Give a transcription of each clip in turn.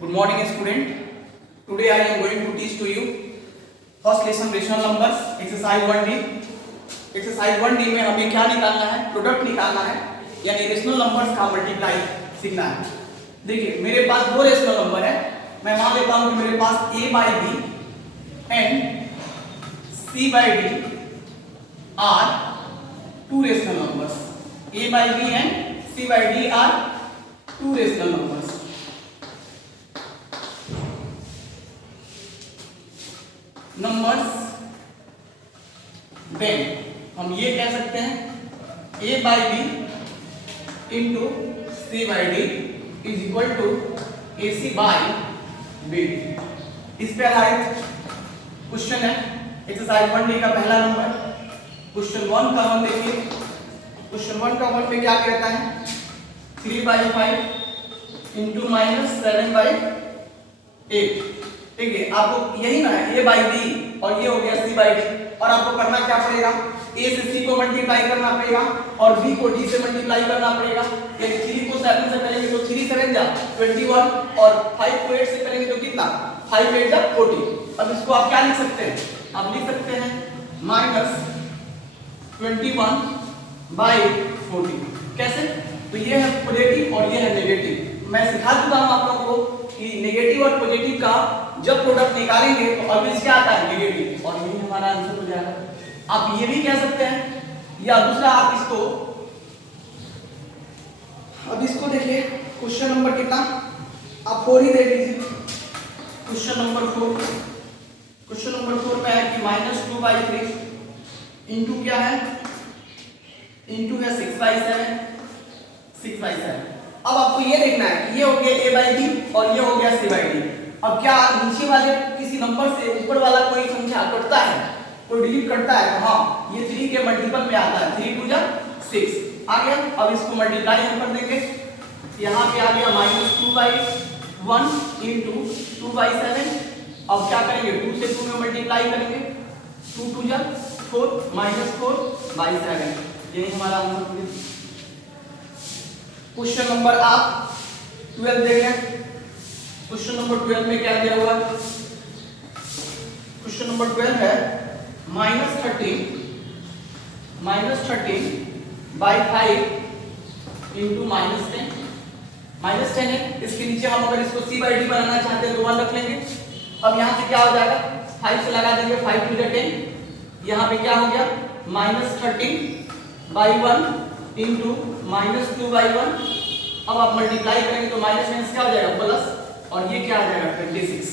Good morning student. Today I am going to teach to you first lesson rational numbers exercise 1D. Exercise 1D में हमें क्या निकालना है? Product निकालना है, यानी रेशनल नंबर्स का मल्टीप्लाई सीखना है। देखिए मेरे पास दो रेशनल नंबर है, मैं मान लेता हूँ कि मेरे पास a by b and c by d are two rational numbers. a by b and c by d are two rational numbers. Numbers then हम ये कह सकते हैं a by b into c by d is equal to ac by b। इस पे आधारित question है exercise 1D का पहला नंबर। क्वेश्चन 1 का 1 देखिए। क्वेश्चन 1 का 1 में क्या कहता है? 3 by 5 इंटू माइनस 7 by 8। ठीक है, आपको यही ना है a by b और ये हो गया c by d, और आपको करना क्या पड़ेगा? a से c को मल्टीप्लाई करना पड़ेगा और b को d से मल्टीप्लाई करना पड़ेगा। यानी 3 को 7 से करेंगे तो 3 7 जा 21 और 5 को 8 से करेंगे तो कितना? 5 8 जा 40। अब इसको आप क्या लिख सकते हैं? आप लिख सकते हैं माइनस 21 by 40। कैसे? तो ये है पॉजिटिव और ये है नेगेटिव। मैं सिखा चुका हूं आप लोगों को कि नेगेटिव और पॉजिटिव का जब प्रोडक्ट निकालेंगे तो ऑलवेज क्या आता है? नेगेटिव, और यही हमारा आंसर हो जाएगा। आप ये भी कह सकते हैं, या दूसरा आप इसको, अब इसको देखिए क्वेश्चन नंबर कितना, आप 4 ही देख लीजिए। क्वेश्चन नंबर 4, क्वेश्चन नंबर 4 में है कि माइनस 2 by 3 इंटू क्या है? इंटू है 6 by 7, 6 by 7। अब आपको ये देखना है कि ये हो गया a by b और ये हो गया c by d। अब क्या नीचे वाले किसी नंबर से ऊपर वाला कोई संख्या कटता है, कोई डिलीट करता है? तो हाँ, ये 3 के मल्टीपल में आता है। 3 2 जा 6 आ गया। अब इसको मल्टीप्लाई हम कर देंगे, यहाँ पे आ गया माइनस 2 by 1 इंटू 2 by 7। अब क्या करेंगे? 2 से 2 में मल्टीप्लाई करेंगे, 2 2 जा 4 माइनस 4 by 7। यही हमारा आंसर है। क्वेश्चन नंबर आप 12 देखें। क्वेश्चन नंबर 12 में क्या दिया हुआ है? क्वेश्चन नंबर 12 है minus 13 by 5 into minus 10। Minus 10 है, इसके नीचे हम अगर इसको c by d बनाना चाहते हैं तो 1 रख लेंगे। अब यहाँ से क्या हो जाएगा? 5 से लगा देंगे, 5 2 जा 10। यहाँ पे क्या हो गया? Minus 13 by 1 into minus 2 by 1। अब आप मल्टीप्लाई करेंगे तो माइनस माइनस क्या हो जाएगा? प्लस, और ये क्या आ जाएगा? 26।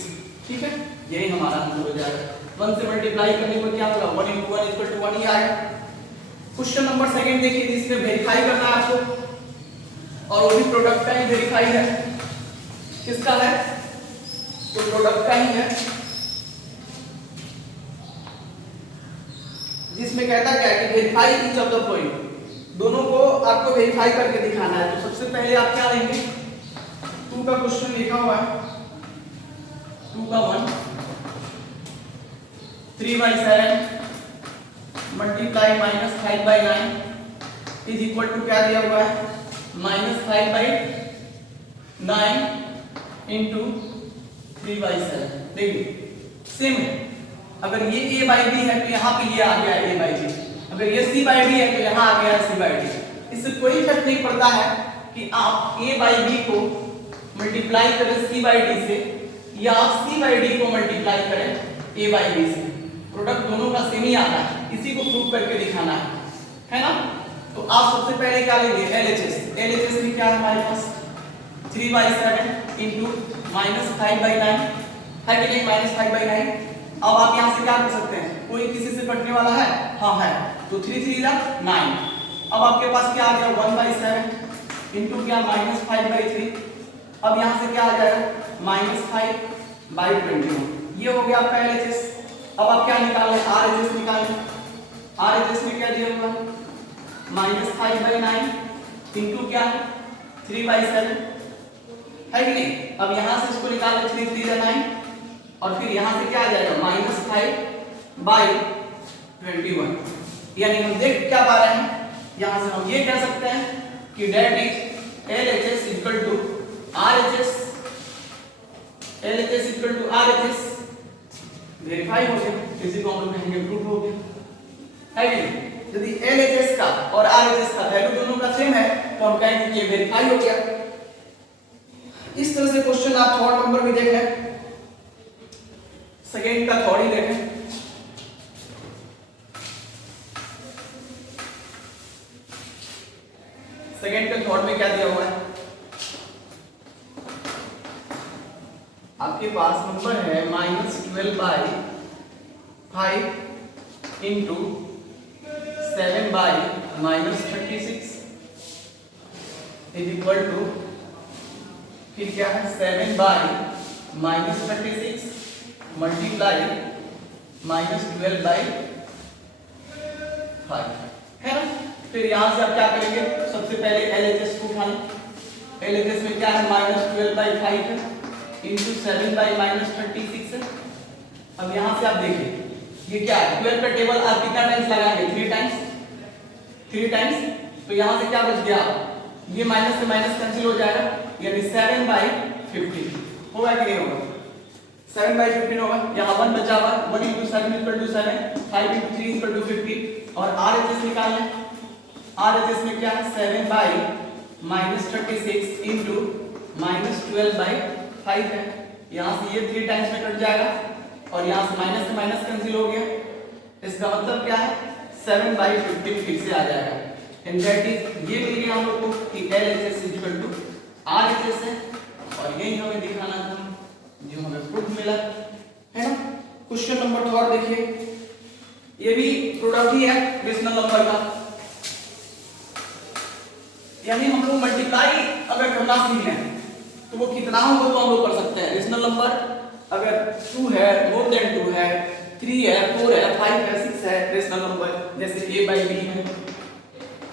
ठीक है, यही हमारा आंसर हो जाएगा। 1 से मल्टीप्लाई करने पर क्या होगा? 1 इंटू 1 इक्वल टू 1 ही आएगा। क्वेश्चन नंबर सेकंड देखिए, जिसमें वेरीफाई करना है आपको, और वो भी प्रोडक्ट का ही वेरीफाई है। किसका है? तो प्रोडक्ट का ही है, जिसमें कहता क्या है कि verify each of the point. दोनों को आपको वेरीफाई करके दिखाना है। तो सबसे पहले आप क्या लेंगे? 2 का क्वेश्चन लिखा हुआ है, 2 का 1 3 by 7 multiply minus 5 by 9 is equal to क्या दिया हुआ है? Minus 5 by 9 into 3 by 7। देखिए सेम है, अगर ये a by b है तो यहाँ पे ये आ गया a by b, अगर ये c by d है तो यहाँ आ गया c by d। इससे कोई फर्क नहीं पड़ता है कि आप a by b को मल्टीप्लाई करें c by d से, या आप c by d को मल्टीप्लाई करें a by b से, प्रोडक्ट दोनों का सेम ही आता है। इसी को प्रूव करके दिखाना है ना? तो आप सबसे पहले क्या लेंगे? LHS। LHS में क्या है हमारे पास? 3 by 7 इंटू माइनस 5 by 9 है कि नहीं? Minus 5 by 9। अब आप यहाँ से क्या कर सकते हैं? कोई किसी से कटने वाला है? हाँ है, तो 3 3 जा 9। अब आपके पास क्या आ गया? 1 by 7 इंटू क्या? Minus 5 by 3। अब यहाँ से क्या आ जाएगा? Minus 5 by 21। ये हो गया आपका LHS। अब आप क्या निकाल रहे हैं? RHS निकाल रहे हैं। RHS में क्या दिया हुआ है? माइनस 5 by 9 इंटू क्या? 3 by 7 है कि नहीं? अब यहाँ से इसको निकाल रहे, 3 3 जा 9, और फिर यहाँ से क्या आ जाएगा? Minus 5 by 21। यानी हम देख क्या पा रहे हैं? यहाँ से हम ये कह सकते हैं कि that is LHS equal to RHS LHS equal to RHS, verify हो गया, इसी को हम लोग कहेंगे प्रूफ हो गया, है कि नहीं? यदि LHS का और RHS का वैल्यू दोनों का सेम है तो हम कहेंगे कि ये वेरीफाई हो गया। इस तरह से क्वेश्चन आप थर्ड नंबर भी देख लें, सेकेंड का थर्ड ही देखें। सेकेंड का थर्ड में क्या दिया हुआ है? आपके पास नंबर है -12/5 इंटू 7/-36 इज इक्वल टू, फिर क्या है 7/-36 मल्टीप्लाई -12/5 है ना। फिर यहां से आप क्या करेंगे, सबसे पहले LHS को उठा लें। LHS में क्या है -12/5 है इंटू 7/-36 है। अब यहां से आप देखिए ये क्या है, 12 का टेबल आप कितना टाइम्स लगाएंगे, 3 टाइम्स। तो यहां से क्या बच गया, ये माइनस से माइनस कैंसिल हो जाएगा, यानी 7/15 होगा कि नहीं होगा, 7/15 होगा। यहाँ 1 बचा हुआ, 1 × 7 = 7, 5 × 3 = 50 और RHS निकाल लें। RHS में क्या है 7/-36 इंटू -12/5 है। यहाँ से ये 3 टाइम्स में कट जाएगा और यहाँ से माइनस कैंसिल हो गया। इसका मतलब क्या है 7/15 फिर से आ जाएगा। एंड दैट इज, ये मिल गया हम लोग को कि LHS इक्वल टू RHS है और यही हमें दिखाना था जो हमें प्रूफ मिला है ना। क्वेश्चन नंबर 4 देखिए, ये भी प्रोडक्ट ही है रेशनल नंबर का, यानी हम लोग मल्टीप्लाई अगर करना सीख लें तो वो कितना हो तो हम लोग कर सकते हैं। रेशनल नंबर अगर 2 है, मोर देन 2 है, 3 है, 4 है, 5 है, 6 है, रेशनल नंबर जैसे A/B है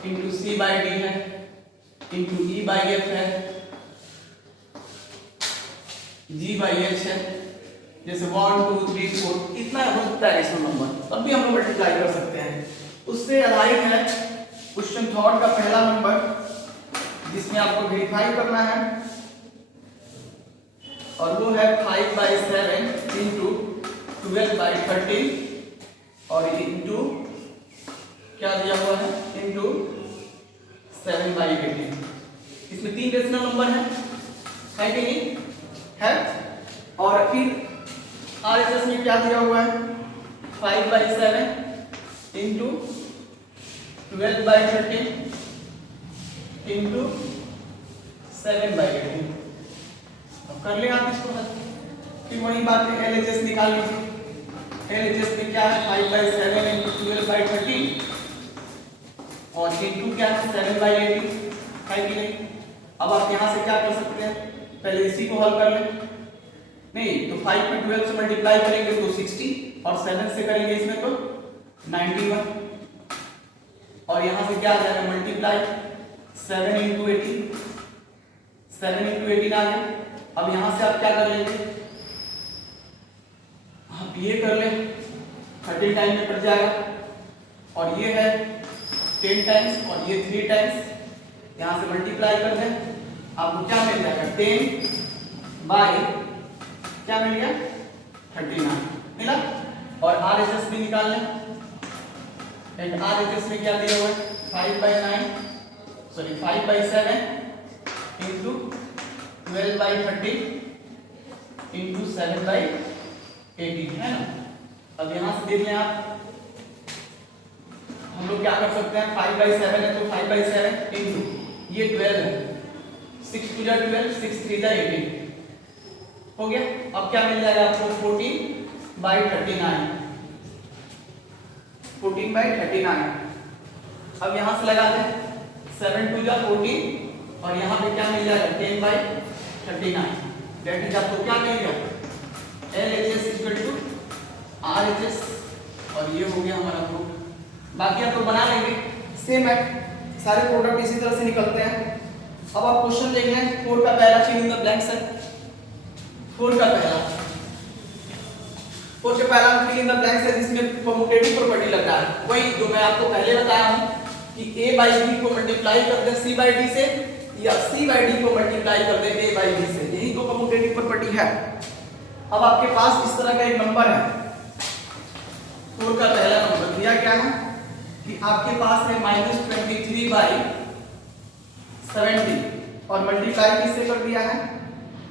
इंटू C/D है इंटू E/F है, G/H है, जैसे 1 2 3 4 इतना हो सकता है रेशनल नंबर, तब भी हम लोग मल्टीप्लाई कर सकते हैं। उससे आधारित है क्वेश्चन थर्ड का पहला नंबर, जिसमें आपको वेरीफाई करना है और वो है 5/7 इंटू 12/13 और इंटू क्या दिया हुआ है इंटू 7/18। इसमें 3 रेशनल नंबर है कि नहीं है। और फिर RHS में क्या दिया हुआ है 5/7 इंटू 12/13 इंटू 7/18। अब कर ले आप इसको, फिर वही बात है LHS निकाल लीजिए। LHS में क्या है 5/7 इंटू 12/13 और इंटू क्या है 7/18 है कि नहीं। अब आप यहाँ से क्या कर सकते हैं, पहले इसी को हल कर लें। नहीं तो 5 को 12 से मल्टीप्लाई करेंगे तो 60 और 7 से करेंगे इसमें तो 91 और यहाँ से क्या आ जाएगा मल्टीप्लाई 7 × 18, 7 × 18 आ गया। अब यहाँ से आप क्या कर लेंगे, आप ये कर लें 30 टाइम में कट जाएगा और ये है 10 टाइम्स और ये 3 टाइम्स, यहाँ से मल्टीप्लाई कर दें आपको क्या मिल जाएगा 10 बाई क्या मिल गया 39 मिला। और RHS भी निकाल लें एंड RHS में क्या दिया हुआ है 5/7 इंटू 12/13 इंटू 7/18 है ना। अब यहाँ से देख लें आप, हम लोग क्या कर सकते हैं 5/7 है तो 5/7 इंटू ये 12 है, 6 2 12, 6 3 18 हो गया। अब क्या मिल जाएगा आपको 14/39, 14/39। अब यहाँ से लगा दें 7 2 14 और यहाँ पे क्या मिल जाएगा 10/39। दैट इज आपको क्या मिल गया LHS इक्वल टू RHS और ये हो गया हमारा प्रूफ। बाकी आप लोग बना लेंगे, सेम है, सारे प्रोडक्ट इसी तरह से निकलते हैं। अब आप क्वेश्चन देख लें 4 का पहला, फिल इन द ब्लैंक्स है। 4 का पहला फिल इन द ब्लैंक्स है जिसमें कम्यूटेटिव प्रॉपर्टी लग रहा है, वही जो मैं आपको पहले बताया हूं कि A/B को मल्टीप्लाई कर दें C/D से या C/D को मल्टीप्लाई कर दें A/B से, यही तो कम्यूटेटिव प्रॉपर्टी है। अब आपके पास इस तरह का एक नंबर है, 4 का पहला नंबर दिया क्या है कि आपके पास है -23/70 और मल्टीप्लाई किससे कर दिया है,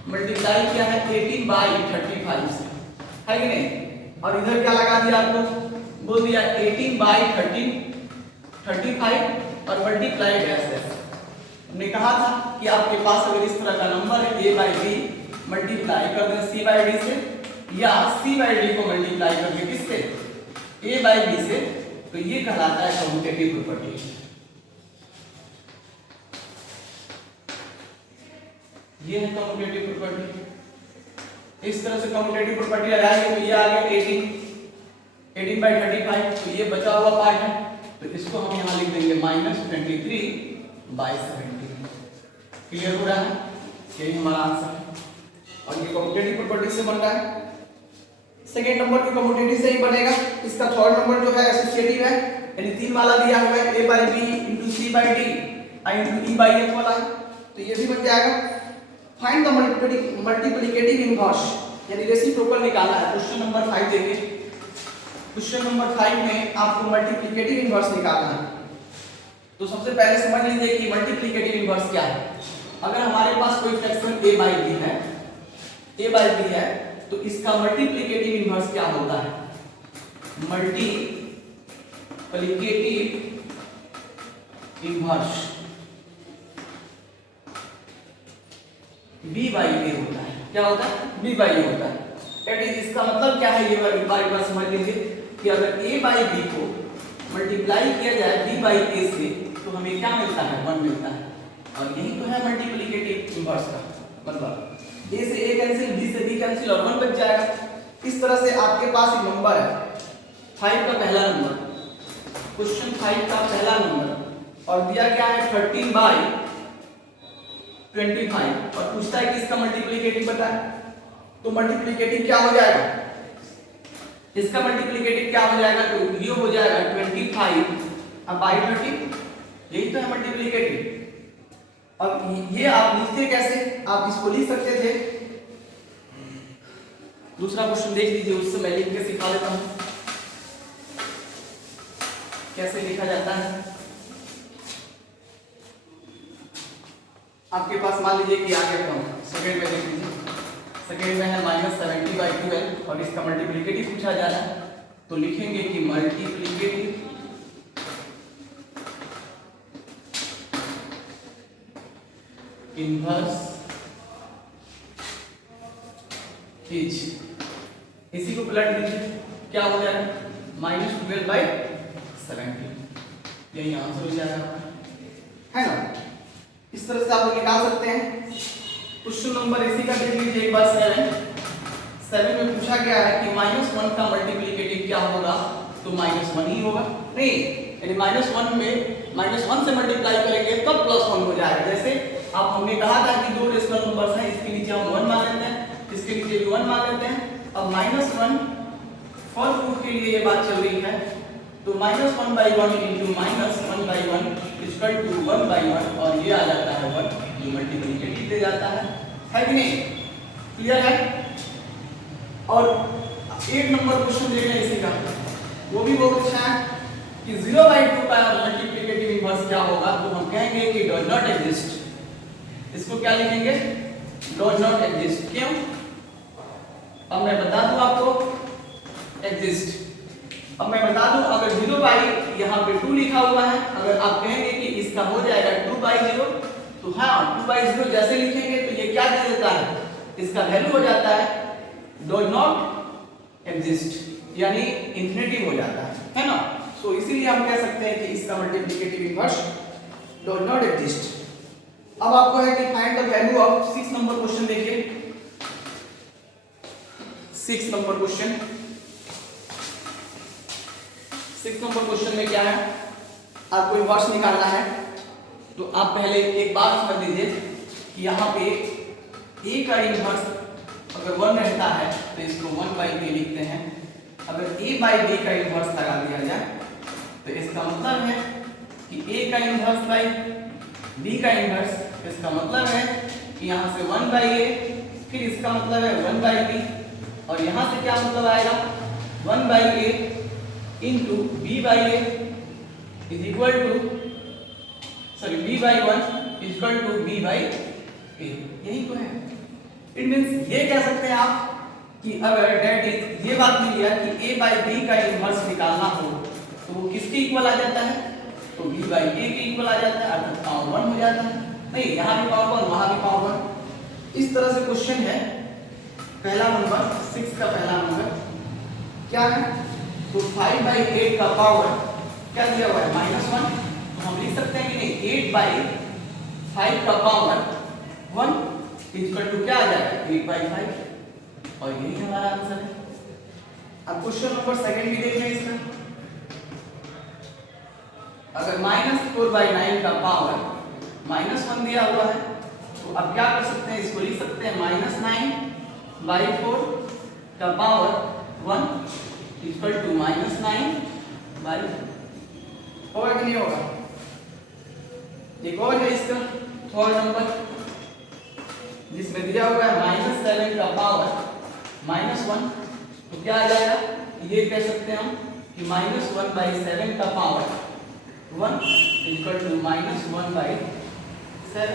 मल्टीप्लाई किया है 18/35 से, है कि नहीं। और इधर क्या लगा दिया आपको, बोल दिया 18/35 और मल्टीप्लाई डैश डैश। हमने कहा था कि आपके पास अगर इस तरह का नंबर है a/b मल्टीप्लाई कर दें c/d से या c/d को मल्टीप्लाई कर दें किससे, a/b से, तो ये कहलाता है कम्यूटेटिव प्रॉपर्टी। ये है कम्यूटेटिव प्रॉपर्टी। इस तरह से कम्यूटेटिव प्रॉपर्टी लगाएंगे तो ये आ गया 18/35, तो ये बचा हुआ पार्ट है, तो इसको हम यहाँ लिख देंगे -23/70। क्लियर हो रहा है, यही हमारा आंसर है और ये कम्यूटेटिव प्रॉपर्टी से बन रहा है। सेकेंड नंबर भी कम्यूटेटिव से ही बनेगा। इसका थर्ड नंबर जो है एसोसिएटिव है, यानी 3 वाला दिया हुआ है a/b * c/d * e/f वाला है, तो ये भी बन जाएगा। फाइंड द मल्टीप्लिकेटिव इनवर्स, यानी रेसिप्रोकल निकालना है। क्वेश्चन नंबर 5 देखिए, क्वेश्चन नंबर 5 में आपको मल्टीप्लिकेटिव इनवर्स निकालना है। तो सबसे पहले समझ लीजिए कि मल्टीप्लिकेटिव इनवर्स क्या है। अगर हमारे पास कोई फ्रैक्शन a/b है तो इसका मल्टीप्लिकेटिव इनवर्स क्या होता है, मल्टीप्लिकेटिव इनवर्स b/a होता है। क्या होता है, b/a होता है। दैट इज, इसका मतलब क्या है, ये एक बार समझ लीजिए कि अगर a/b को मल्टीप्लाई किया जाए b/a से तो हमें क्या मिलता है, 1 मिलता है। और यही तो है मल्टीप्लिकेटिव इनवर्स का मतलब, a से a कैंसिल, b से b कैंसिल और 1 बच जाएगा। इस तरह से आपके पास एक नंबर है 5 का पहला नंबर, क्वेश्चन 5 का पहला नंबर, और दिया क्या है 13/25 और पूछता है कि इसका मल्टीप्लिकेटिव बताएं। तो मल्टीप्लिकेटिव क्या हो जाएगा, इसका मल्टीप्लिकेटिव क्या हो जाएगा, तो ये हो जाएगा 25/30, यही तो है मल्टीप्लिकेटिव। अब ये आप लिखते कैसे, आप इसको लिख सकते थे, दूसरा क्वेश्चन देख लीजिए, उससे मैं लिख के सिखा देता हूं कैसे लिखा जाता है। आपके पास मान लीजिए कि आ गया कम, सेकंड में देख लीजिए, सेकंड में है -70/12 और इसका मल्टीप्लिकेटिव पूछा जा रहा है, तो लिखेंगे कि मल्टीप्लिकेटिव इनवर्स इज, इसी को पलट दीजिए, क्या हो जाएगा -12/70, यही आंसर हो जाएगा, है ना। इस तरह से आप लोग निकाल सकते हैं। क्वेश्चन नंबर इसी का देख लीजिए एक बार 7 में पूछा गया है कि -1 का मल्टीप्लिकेटिव क्या होगा, तो -1 ही होगा, नहीं यानी -1 में -1 से मल्टीप्लाई करेंगे तब +1 हो जाएगा। जैसे आप हमने कहा था कि दो रेशनल नंबर्स हैं, इसके नीचे हम 1 मान लेते हैं, इसके नीचे भी 1 मान लेते हैं। अब -1 फॉर प्रूफ के लिए ये बात चल रही है, तो -1/1 * -1/1 = 1/1 और ये आ जाता है 1, ये मल्टीप्लिकेटिव दे जाता है कि नहीं, क्लियर है। और एक नंबर क्वेश्चन देख रहे हैं इसी का, वो भी बहुत अच्छा है कि 0/2 का मल्टीप्लिकेटिव इनवर्स क्या होगा, तो हम कहेंगे कि डज नॉट एग्जिस्ट। इसको क्या लिखेंगे, डज नॉट एग्जिस्ट। क्यों, अब मैं बता दूं आपको, एग्जिस्ट अब मैं बता दूं, अगर 0/, यहाँ पे 2 लिखा हुआ है, अगर आप कहेंगे कि इसका हो जाएगा 2/0, तो हाँ 2/0 जैसे लिखेंगे तो ये क्या दे देता है, इसका वैल्यू हो जाता है डज नॉट एग्जिस्ट, यानी इंफिनिटी हो जाता है ना। सो इसीलिए हम कह सकते हैं कि इसका multiplicative inverse does not exist. अब आपको है कि find the value of 6 number question देखिए, 6 नंबर क्वेश्चन, 6 नंबर क्वेश्चन में क्या है, आपको इनवर्स निकालना है। तो आप पहले एक बात समझ लीजिए कि यहाँ पे a का इनवर्स अगर 1 रहता है तो इसको 1/a लिखते हैं। अगर a/b का इनवर्स लगा दिया जाए तो इसका मतलब है कि a का इनवर्स बाई b का इनवर्स, इसका मतलब है कि यहाँ से 1/a, फिर इसका मतलब है 1/b, और यहाँ से क्या मतलब आएगा 1/a into b by a is equal to b by 1 is equal to b by a। यही तो है। इट मींस ये कह सकते हैं आप कि अगर डेट इज ये बात मिल गया कि a by b का इनवर्स निकालना हो तो वो किसके इक्वल आ जाता है, तो b by a के इक्वल आ जाता है, अर्थात पावर 1 हो जाता है। नहीं, यहाँ भी पावर 1 वहाँ भी पावर 1। इस तरह से क्वेश्चन है। पहला नंबर 6 का पहला नंबर क्या है, तो 5/8 का पावर क्या दिया हुआ है -1, तो हम लिख सकते हैं कि नहीं 8/5 का पावर 1 इक्वल टू क्या आ जाएगा 8/5, और यही हमारा आंसर है। अब क्वेश्चन नंबर सेकंड भी देख लें। इसमें अगर -4/9 का पावर -1 दिया हुआ है तो अब क्या कर सकते हैं, इसको लिख सकते हैं -9/4 का पावर 1 इक्वल टू -9/4। होगा कि नहीं होगा? एक और है इसका थर्ड नंबर जिसमें दिया हुआ है -7 का पावर -1, तो क्या आ जाएगा, ये कह सकते हैं हम कि -1/7 का पावर 1 इक्वल टू -1/7।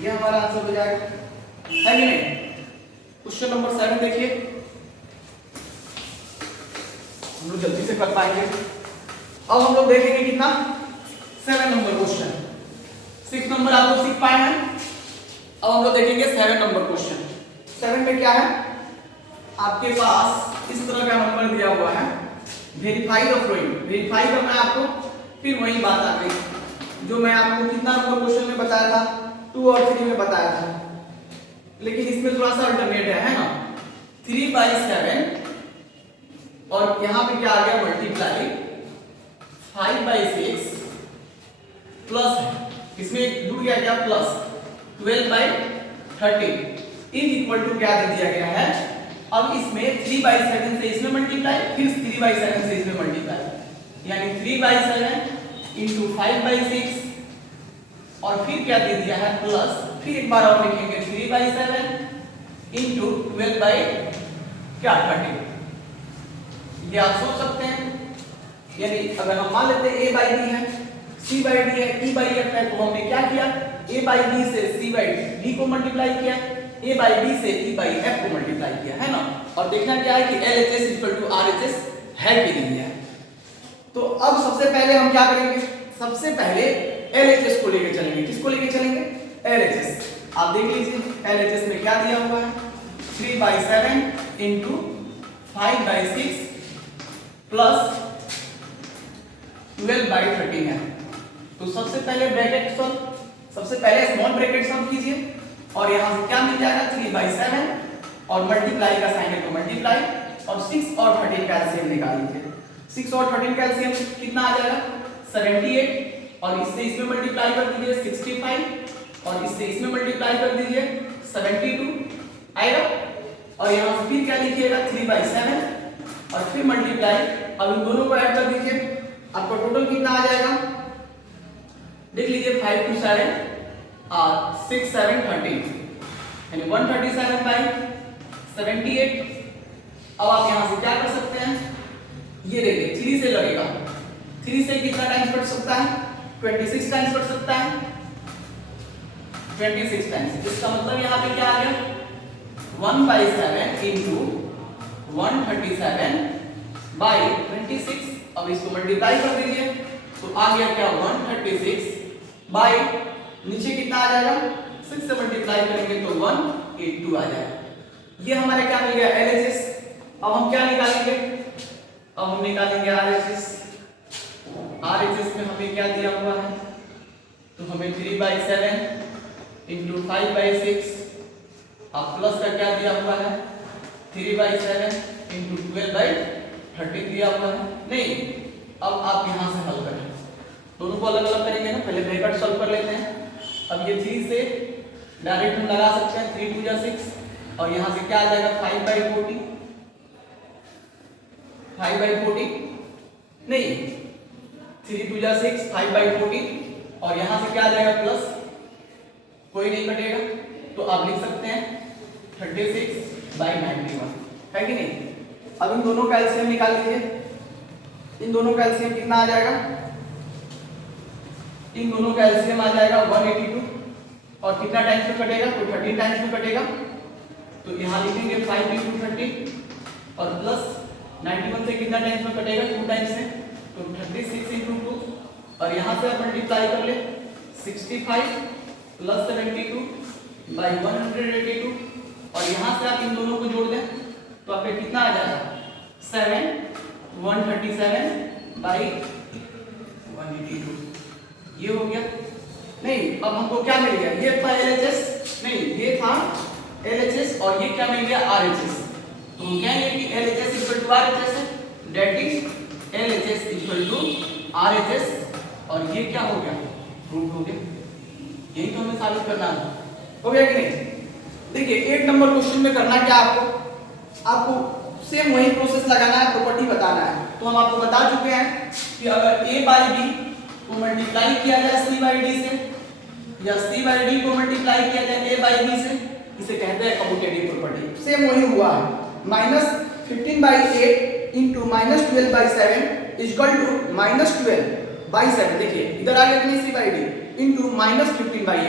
ये हमारा आंसर हो जाएगा, है कि नहीं? क्वेश्चन नंबर 7 देखिए, हम लोग जल्दी से कर पाएंगे। अब हम लोग देखेंगे कितना 7 नंबर क्वेश्चन। 6 नंबर आप लोग सीख पाए हैं। अब हम लोग देखेंगे 7 नंबर क्वेश्चन। 7 में क्या है, आपके पास इस तरह का नंबर दिया हुआ है, वेरीफाई द फ्लोइंग। वेरीफाई करना है आपको, फिर वही बात आ गई जो मैं आपको कितना नंबर क्वेश्चन में बताया था, 2 और 3 में बताया था, लेकिन इसमें थोड़ा सा अल्टरनेट है ना। 3/7 और यहाँ पे क्या आ गया मल्टीप्लाई 5/6 प्लस है, इसमें जुड़ गया क्या प्लस 12/13 इज इक्वल टू क्या दे दिया गया है। अब इसमें 3/7 से इसमें मल्टीप्लाई, फिर 3/7 से इसमें मल्टीप्लाई, यानी 3/7 इंटू 5/6 और फिर क्या दे दिया है प्लस, फिर एक बार और लिखेंगे 3/7 इंटू 12/13। ये आप सोच सकते हैं, यानी अगर हम मान लेते हैं a/b है, c/d है, e/f है, तो हमने क्या किया a/b से c/d को मल्टीप्लाई किया, a/b से e/f को मल्टीप्लाई किया, है ना। और देखना क्या है कि LHS = RHS है कि नहीं है। तो अब सबसे पहले हम क्या करेंगे, सबसे पहले LHS को लेके चलेंगे। किसको लेके चलेंगे, LHS। आप देख लीजिए LHS में क्या दिया हुआ है, 3/7 इंटू 5/6 प्लस 12/13 है। तो सबसे पहले ब्रैकेट सॉल्व, सबसे पहले स्मॉल ब्रैकेट सॉल्व कीजिए और यहां से क्या मिल जाएगा 3/7 और मल्टीप्लाई का साइन है तो मल्टीप्लाई, और 6 और 13 का एलसीएम निकाल लीजिए। 6 और 13 का एलसीएम कितना आ जाएगा 78, और इससे इसमें मल्टीप्लाई कर दीजिए 65, और इससे इसमें मल्टीप्लाई कर दीजिए 72 आएगा, और यहां से फिर क्या लिखिएगा 3/7 और फिर मल्टीप्लाई। अब इन दोनों को ऐड कर दीजिए, आपका टोटल कितना आ जाएगा देख लीजिए 5 2 7 और 6 7 13, यानी 137/78। अब आप यहां से क्या कर सकते हैं, ये देखिए 3 से लगेगा, 3 से कितना टाइम्स बढ़ सकता है 26 टाइम्स बढ़ सकता है, 26 टाइम्स। इसका मतलब यहाँ पे क्या आ गया 1/7 इंटू 137/26। अब इसको मल्टीप्लाई कर दीजिए तो आ गया क्या 136 बाई नीचे कितना आ जाएगा 6 से मल्टीप्लाई करेंगे तो 182 आ जाएगा। ये हमारे क्या मिल गया LHS। अब हम क्या निकालेंगे, अब हम निकालेंगे RHS। RHS में हमें क्या दिया हुआ है, तो हमें 3/7 इंटू 5/6 अब प्लस का क्या दिया हुआ है 3/7 इंटू 12/13 दिया हुआ है। नहीं, अब आप यहां से हल करें, दोनों को अलग अलग करेंगे ना, पहले ब्रैकेट सॉल्व कर लेते हैं। अब ये 3 से डायरेक्ट हम लगा सकते हैं 3 2 6, और यहां से क्या आ जाएगा 5/40, 5/40 नहीं 3 2 6 5/40, और यहां से क्या आ जाएगा प्लस, कोई नहीं कटेगा, तो आप लिख सकते हैं 36/91। है कि नहीं। अब इन दोनों का एलसीएम निकाल लीजिए। इन दोनों का एलसीएम कितना आ जाएगा, इन दोनों का एलसीएम आ जाएगा 182 और कितना टाइम्स में कटेगा, तो 13 टाइम्स में कटेगा। तो यहाँ लिखेंगे 5 into 30 और प्लस 91 से कितना टाइम्स में कटेगा, 2 टाइम्स में, तो 36 into 2 और यहाँ से आप मल्टीप्लाई कर ले 65 प्लस 72 बाई 182 और यहाँ से आप इन दोनों को जोड़ दें तो आपके कितना आ जाएगा 137 बाई 182। ये हो गया। नहीं, अब हमको क्या मिल गया, ये था LHS, नहीं ये था LHS और ये क्या मिल गया RHS। तो हम कहेंगे कि LHS इक्वल टू RHS है, that is LHS equal to RHS और ये क्या हो गया, प्रूफ हो गया। यही तो हमें साबित करना है, हो गया कि नहीं। देखिए 8 नंबर क्वेश्चन में करना क्या आपको सेम वही प्रोसेस लगाना है, प्रॉपर्टी बताना है। तो हम आपको बता चुके हैं कि अगर a बाई b को मल्टीप्लाई किया जाए c बाई d से या c बाई d को मल्टीप्लाई किया जाए a बाई b से, इसे कहते हैं कम्यूटेटिव प्रॉपर्टी। सेम वही हुआ है, -15/8 इंटू -12/7 इक्वल टू -12/7। देखिए इधर आ गया कि c बाई d इंटू -15/8